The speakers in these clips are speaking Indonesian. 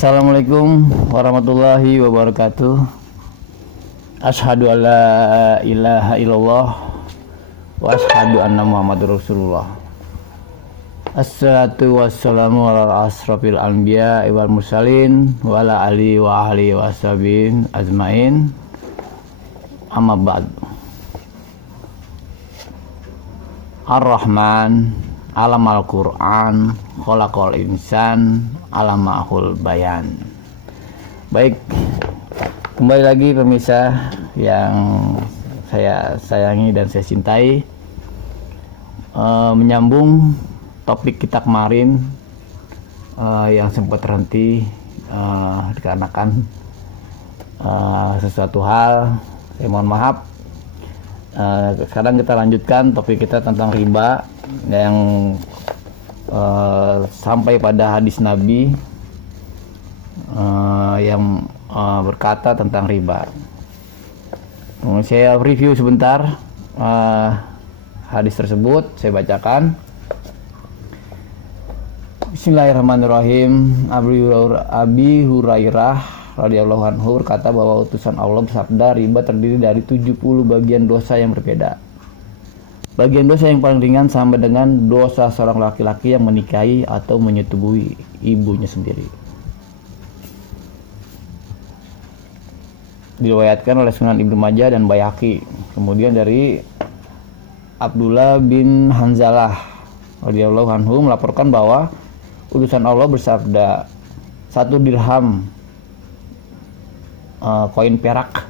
Assalamualaikum warahmatullahi wabarakatuh. Asyhadu alla ilaha illallah wa asyhadu anna Muhammadur Rasulullah. Assalatu wassalamu ala asrofil anbiya wal mursalin wa ala alihi wa ahli wa ashabin azmain. Amma ba'd. Ar-Rahman alamal Qur'an khalaqal insan alamahul bayan. Baik, kembali lagi pemirsa yang saya sayangi dan saya cintai, menyambung topik kita kemarin yang sempat terhenti dikarenakan sesuatu hal. Saya mohon maaf. Sekarang kita lanjutkan topik kita tentang riba yang sampai pada hadis Nabi yang berkata tentang riba. Saya review sebentar hadis tersebut, saya bacakan. Bismillahirrahmanirrahim. Abi Hurairah radhiyallahu anhu berkata bahwa utusan Allah bersabda, riba terdiri dari 70 bagian dosa yang berbeda. Bagian dosa yang paling ringan sama dengan dosa seorang laki-laki yang menikahi atau menyetubuhi ibunya sendiri. Diriwayatkan oleh Sunan Ibnu Majah dan Baihaqi. Kemudian dari Abdullah bin Hanzalah radhiyallahu anhu melaporkan bahwa utusan Allah bersabda, 1 dirham koin perak,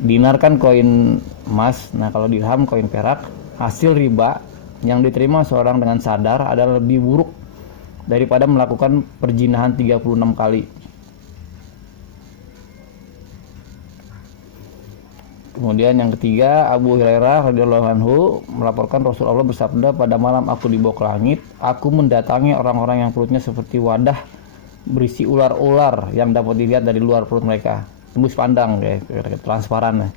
dinar kan koin emas, nah kalau dirham koin perak, hasil riba yang diterima seorang dengan sadar adalah lebih buruk daripada melakukan perzinahan 36 kali. Kemudian yang ketiga, Abu Hurairah radhiyallahu anhu melaporkan Rasulullah bersabda, pada malam aku dibawa ke langit, aku mendatangi orang-orang yang perutnya seperti wadah berisi ular-ular yang dapat dilihat dari luar perut mereka, tembus pandang, transparan.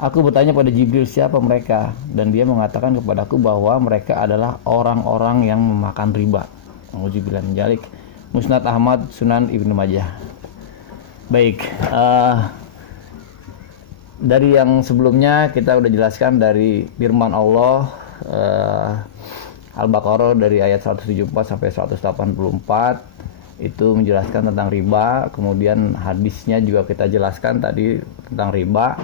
Aku bertanya pada Jibril, siapa mereka? Dan dia mengatakan kepadaku bahwa mereka adalah orang-orang yang memakan riba. Auzubillahi min dzalik. Musnad Ahmad, Sunan Ibnu Majah. Baik, dari yang sebelumnya kita udah jelaskan dari firman Allah Al-Baqarah dari ayat 174 sampai 184, itu menjelaskan tentang riba. Kemudian hadisnya juga kita jelaskan tadi tentang riba,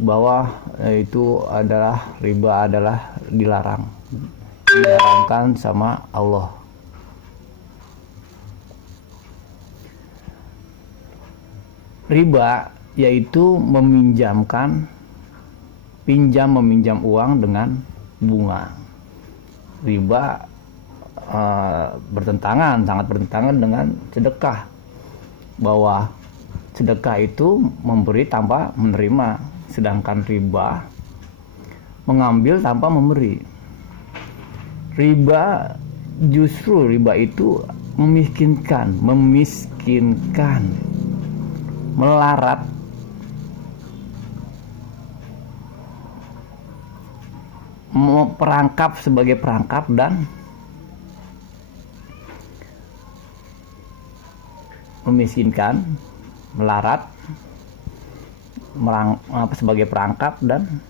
bahwa itu adalah riba adalah dilarangkan sama Allah. Riba yaitu meminjam uang dengan bunga. Riba sangat bertentangan dengan sedekah, bahwa sedekah itu memberi tanpa menerima, sedangkan riba mengambil tanpa memberi. Riba itu memiskinkan, melarat, perangkap sebagai perangkap, dan memiskinkan, melarat, sebagai perangkap, dan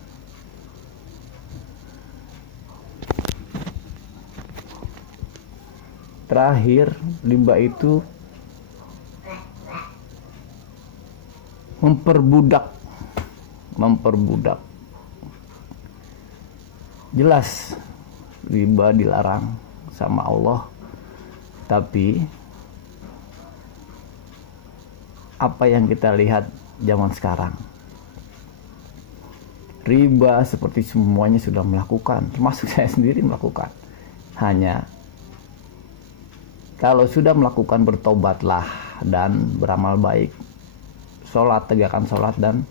terakhir riba itu memperbudak. Jelas riba dilarang sama Allah, tapi apa yang kita lihat zaman sekarang, riba seperti semuanya sudah melakukan, termasuk saya sendiri melakukan. Hanya kalau sudah melakukan, bertobatlah dan beramal baik, tegakkan sholat dan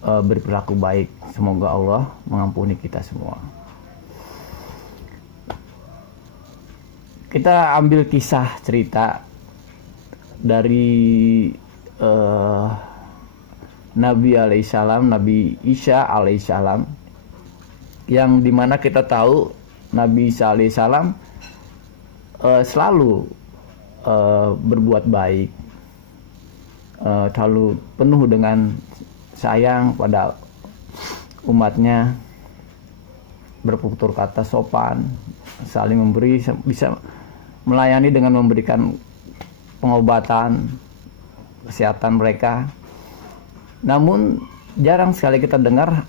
berperilaku baik. Semoga Allah mengampuni kita semua. Kita ambil kisah cerita dari Nabi alaihissalam, Nabi Isa alaihissalam, yang dimana kita tahu Nabi Isa alaihissalam selalu berbuat baik, selalu penuh dengan sayang pada umatnya, bertutur kata sopan, saling memberi, bisa melayani dengan memberikan pengobatan kesehatan mereka. Namun jarang sekali kita dengar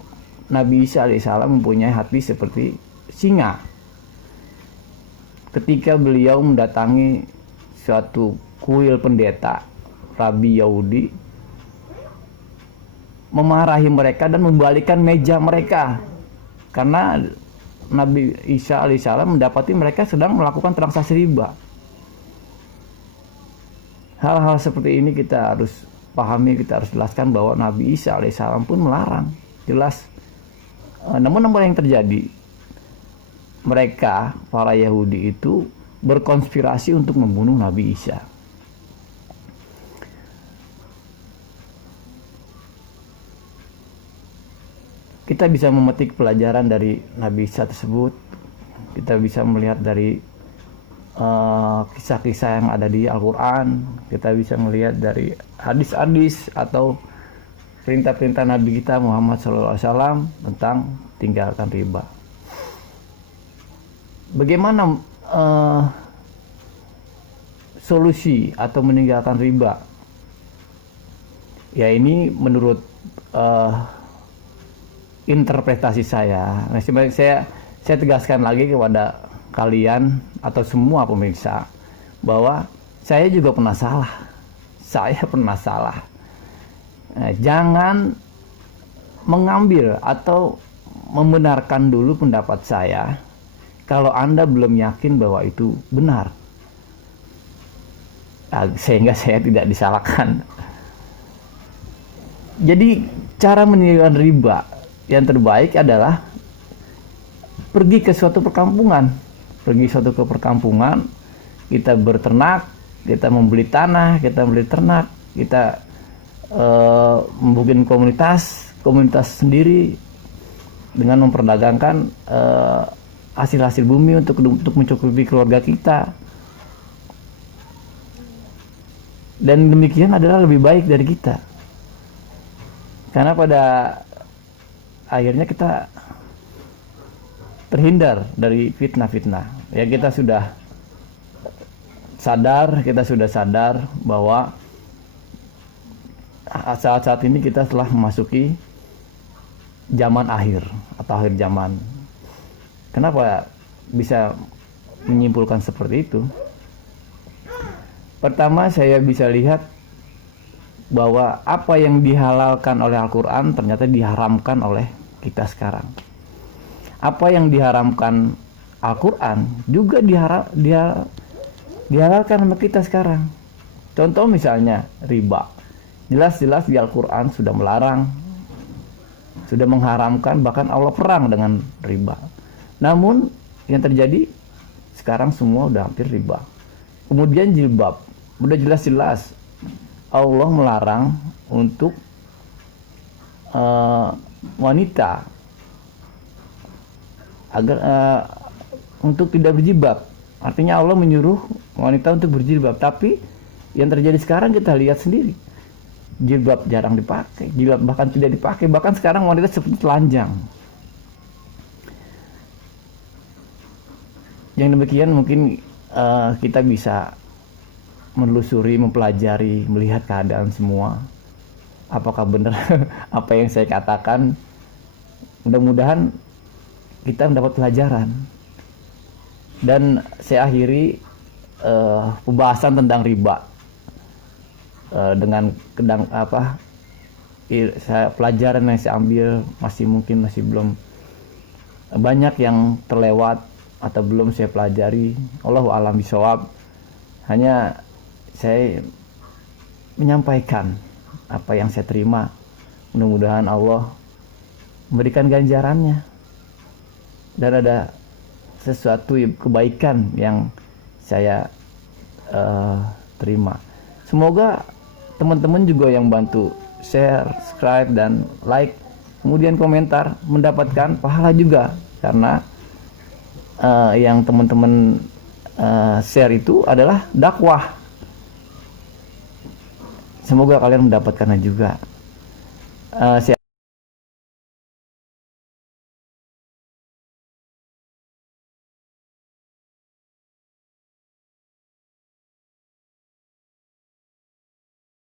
Nabi Isa alaihissalam mempunyai hati seperti singa. Ketika beliau mendatangi suatu kuil pendeta Rabi Yahudi, memarahi mereka dan membalikkan meja mereka, karena Nabi Isa alaihissalam mendapati mereka sedang melakukan transaksi riba. Hal-hal seperti ini kita harus pahami, kita harus jelaskan bahwa Nabi Isa alaihissalam pun melarang, jelas. Namun apa yang terjadi? Mereka, para Yahudi itu berkonspirasi untuk membunuh Nabi Isa. Kita bisa memetik pelajaran dari Nabi Isa tersebut. Kita bisa melihat dari kisah-kisah yang ada di Al-Quran. Kita bisa melihat dari hadis-hadis atau perintah-perintah Nabi kita Muhammad SAW tentang tinggalkan riba. Bagaimana solusi atau meninggalkan riba? Ya, ini menurut interpretasi saya. Nah, saya tegaskan lagi kepada kalian atau semua pemirsa bahwa saya juga pernah salah. Saya pernah salah. Nah, jangan mengambil atau membenarkan dulu pendapat saya kalau Anda belum yakin bahwa itu benar. Sehingga saya tidak disalahkan. Jadi cara meninggalkan riba yang terbaik adalah pergi ke suatu perkampungan. Pergi suatu ke perkampungan, kita berternak, kita membeli tanah, kita membeli ternak, kita membuat komunitas sendiri dengan memperdagangkan hasil-hasil bumi untuk mencukupi keluarga kita. Dan demikian adalah lebih baik dari kita. Karena pada akhirnya kita terhindar dari fitnah-fitnah. Ya, kita sudah sadar bahwa saat-saat ini kita telah memasuki zaman akhir atau akhir zaman. Kenapa bisa menyimpulkan seperti itu? Pertama, saya bisa lihat bahwa apa yang dihalalkan oleh Al-Quran ternyata diharamkan oleh kita sekarang. Apa yang diharamkan Al-Quran juga dihalalkan sama kita sekarang. Contoh misalnya riba. Jelas-jelas di Al-Quran sudah melarang, sudah mengharamkan, bahkan Allah perang dengan riba. Namun yang terjadi sekarang semua udah hampir riba. Kemudian jilbab, udah jelas-jelas Allah melarang untuk wanita agar untuk tidak berjilbab. Artinya Allah menyuruh wanita untuk berjilbab. Tapi yang terjadi sekarang kita lihat sendiri, jilbab jarang dipakai, jilbab bahkan tidak dipakai. Bahkan sekarang wanita seperti telanjang. Yang demikian mungkin kita bisa menelusuri, mempelajari, melihat keadaan semua. Apakah benar apa yang saya katakan? Mudah-mudahan kita mendapat pelajaran. Dan saya akhiri pembahasan tentang riba dengan pelajaran yang saya ambil masih belum banyak yang terlewat atau belum saya pelajari. Allahu a'lam bishawab. Hanya saya menyampaikan apa yang saya terima. Mudah-mudahan Allah memberikan ganjarannya dan ada sesuatu kebaikan yang saya terima. Semoga teman-teman juga yang bantu share, subscribe, dan like, kemudian komentar, mendapatkan pahala juga. Karena yang teman-teman share itu adalah dakwah. Semoga kalian mendapatkannya juga. Si